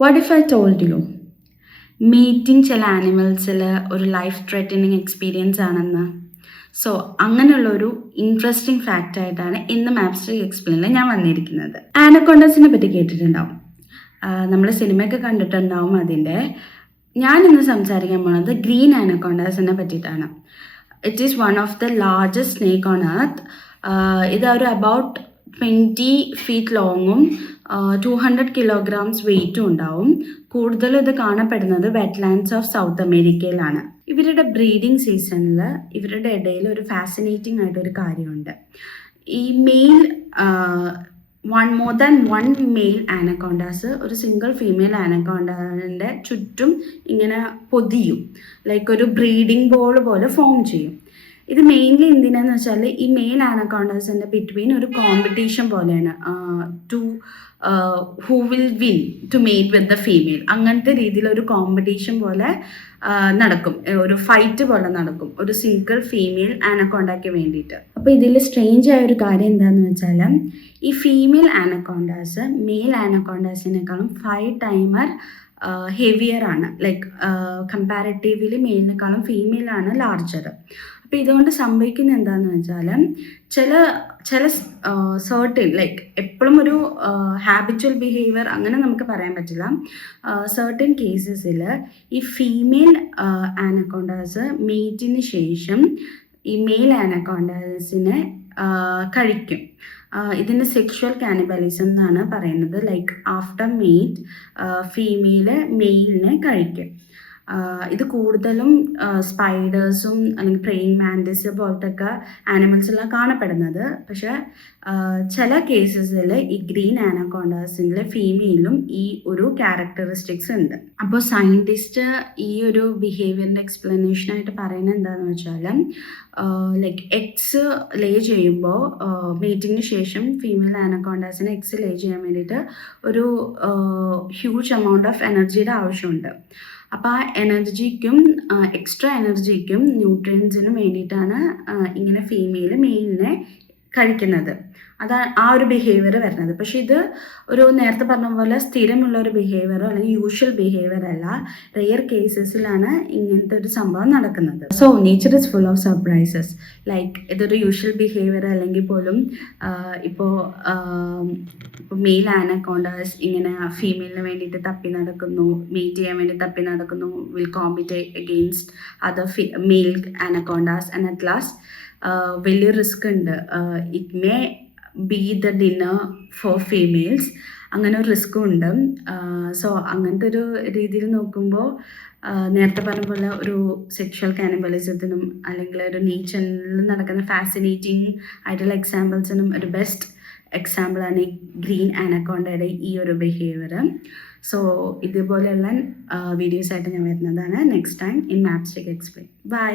What if I told you meeting ചില ആനിമൽസിൽ ഒരു life threatening experience ആണെന്ന്? സോ അങ്ങനെയുള്ളൊരു ഇൻട്രസ്റ്റിംഗ് ഫാക്റ്റ് ആയിട്ടാണ് ഇന്ന് മാപ്സ്ട്രിക് എക്സ്പ്ലെയിനിൽ ഞാൻ വന്നിരിക്കുന്നത്. ആനക്കൊണ്ടസിനെ പറ്റി കേട്ടിട്ടുണ്ടാവും, നമ്മൾ സിനിമയൊക്കെ കണ്ടിട്ടുണ്ടാവും. ഞാൻ ഇന്ന് സംസാരിക്കാൻ പോണത് ഗ്രീൻ ആനക്കൊണ്ടാസിനെ പറ്റിയിട്ടാണ്. It is one of the largest snake on earth. ഇത് ഒരു അബൌട്ട് 20 feet ലോങ്ങും 200 kilograms വെയിറ്റും ഉണ്ടാവും. കൂടുതലും ഇത് കാണപ്പെടുന്നത് വെറ്റ്ലാൻഡ്സ് ഓഫ് സൗത്ത് അമേരിക്കയിലാണ്. ഇവരുടെ ബ്രീഡിങ് സീസണിൽ ഇവരുടെ ഇടയിൽ ഒരു ഫാസിനേറ്റിംഗ് ആയിട്ടൊരു കാര്യമുണ്ട്. ഈ male more than one male anacondas ഒരു സിംഗിൾ ഫീമെയിൽ ആനക്കോണ്ടാൻ്റെ ചുറ്റും ഇങ്ങനെ പൊതിയും, ലൈക്ക് ഒരു ബ്രീഡിംഗ് ബോൾ പോലെ ഫോം ചെയ്യും. ഇത് മെയിൻലി എന്തിനാന്ന് വെച്ചാൽ ഈ മെയിൽ ആനക്കോണ്ടാസിൻ്റെ ബിറ്റ്വീൻ ഒരു കോമ്പറ്റീഷൻ പോലെയാണ്, to who will win to mate with the female. അങ്ങനത്തെ രീതിയിൽ ഒരു കോമ്പറ്റീഷൻ പോലെ നടക്കും, ഒരു ഫൈറ്റ് പോലെ നടക്കും ഒരു സിംഗിൾ ഫീമെയിൽ ആനക്കോണ്ടയ്ക്ക് വേണ്ടിയിട്ട്. അപ്പോൾ ഇതിൽ സ്ട്രേഞ്ച് ആയ ഒരു കാര്യം എന്താണെന്ന് വെച്ചാൽ ഈ ഫീമെയിൽ ആനക്കോണ്ടാസ് മെയിൽ ആനക്കോണ്ടാസിനേക്കാളും 5 times ഹെവിയർ ആണ്. ലൈക്ക് കമ്പാരിറ്റീവ്ലി മെയിലിനേക്കാളും ഫീമെയിലാണ് ലാർജർ. അപ്പോൾ ഇതുകൊണ്ട് സംഭവിക്കുന്നത് എന്താണെന്ന് വെച്ചാൽ ചില സർട്ടിൻ, ലൈക്ക് എപ്പോഴും ഒരു ഹാബിച്വൽ ബിഹേവിയർ അങ്ങനെ നമുക്ക് പറയാൻ പറ്റില്ല. സർട്ടിൻ കേസസിൽ ഈ ഫീമെയിൽ ആനക്കോണ്ടാസ് മീറ്റിന് ശേഷം ഈ മെയിൽ ആനക്കോണ്ടാസിനെ കഴിക്കും. ഇതിന് സെക്ഷുവൽ കാനിബലിസം എന്നാണ് പറയുന്നത്. ലൈക്ക് ആഫ്റ്റർ മീറ്റ് ഫീമെയില് മെയിലിനെ കഴിക്കും. ഇത് കൂടുതലും സ്പൈഡേഴ്സും അല്ലെങ്കിൽ പ്രേയിങ് മാൻറ്റിസ് പോലത്തെ ഒക്കെ ആനിമൽസിലാണ് കാണപ്പെടുന്നത്. പക്ഷെ ചില കേസസിൽ ഈ ഗ്രീൻ ആനക്കോണ്ടാസിൻ്റെ ഫീമെയിലും ഈ ഒരു ക്യാരക്ടറിസ്റ്റിക്സ് ഉണ്ട്. അപ്പോൾ സയൻറ്റിസ്റ്റ് ഈ ഒരു ബിഹേവിയറിൻ്റെ എക്സ്പ്ലനേഷനായിട്ട് പറയുന്നത് എന്താണെന്ന് വെച്ചാൽ, ലൈക്ക് എഗ്സ് ലേ ചെയ്യുമ്പോൾ മീറ്റിങ്ങിന് ശേഷം ഫീമെയിൽ ആനക്കോണ്ടാസിന് എഗ്സ് ലേ ചെയ്യാൻ വേണ്ടിയിട്ട് ഒരു ഹ്യൂജ് എമൗണ്ട് ഓഫ് എനർജിയുടെ ആവശ്യമുണ്ട്. അപ്പോൾ ആ എനർജിക്കും എക്സ്ട്രാ എനർജിക്കും ന്യൂട്രിയൻസിനും വേണ്ടിയിട്ടാണ് ഇങ്ങനെ ഫീമെയിൽ മെയിലിനെ കഴിക്കുന്നത്. അതാണ് ആ ഒരു ബിഹേവിയർ വരുന്നത്. പക്ഷെ ഇത് ഒരു നേരത്തെ പറഞ്ഞ പോലെ സ്ഥിരമുള്ള ഒരു ബിഹേവിയറോ അല്ലെങ്കിൽ യൂഷ്വൽ ബിഹേവിയർ അല്ല. റെയർ കേസസിലാണ് ഇങ്ങനത്തെ ഒരു സംഭവം നടക്കുന്നത്. So nature is full of surprises. Like ഇതൊരു യൂഷ്വൽ ബിഹേവിയർ അല്ലെങ്കിൽ പോലും ഇപ്പോൾ മെയിൽ ആനക്കോണ്ടാസ് ഇങ്ങനെ ഫീമെയിലിന് വേണ്ടിയിട്ട് തപ്പി നടക്കുന്നു, മീറ്റ് ചെയ്യാൻ വേണ്ടി തപ്പി നടക്കുന്നു, will compete against other male anacondas and at last വലിയ റിസ്ക് ഉണ്ട്. It may be the dinner for females. അങ്ങനെ ഒരു റിസ്ക്കും ഉണ്ട്. സോ അങ്ങനത്തെ ഒരു രീതിയിൽ നോക്കുമ്പോൾ നേരത്തെ പറഞ്ഞ പോലെ ഒരു സെക്ഷൽ കാനിബലിസത്തിനും അല്ലെങ്കിൽ ഒരു നേച്ചറിൽ നടക്കുന്ന ഫാസിനേറ്റിംഗ് ആയിട്ടുള്ള എക്സാമ്പിൾസിനും ഒരു ബെസ്റ്റ് എക്സാമ്പിളാണ് ഈ ഗ്രീൻ ആനക്കോണ്ടയുടെ ഈ ഒരു ബിഹേവിയർ. സോ ഇതുപോലെയുള്ള വീഡിയോസായിട്ട് ഞാൻ വരുന്നതാണ് നെക്സ്റ്റ് ടൈം ഇൻ മാപ്സ്ട്രിക് എക്സ്പ്ലെയിൻ. ബൈ.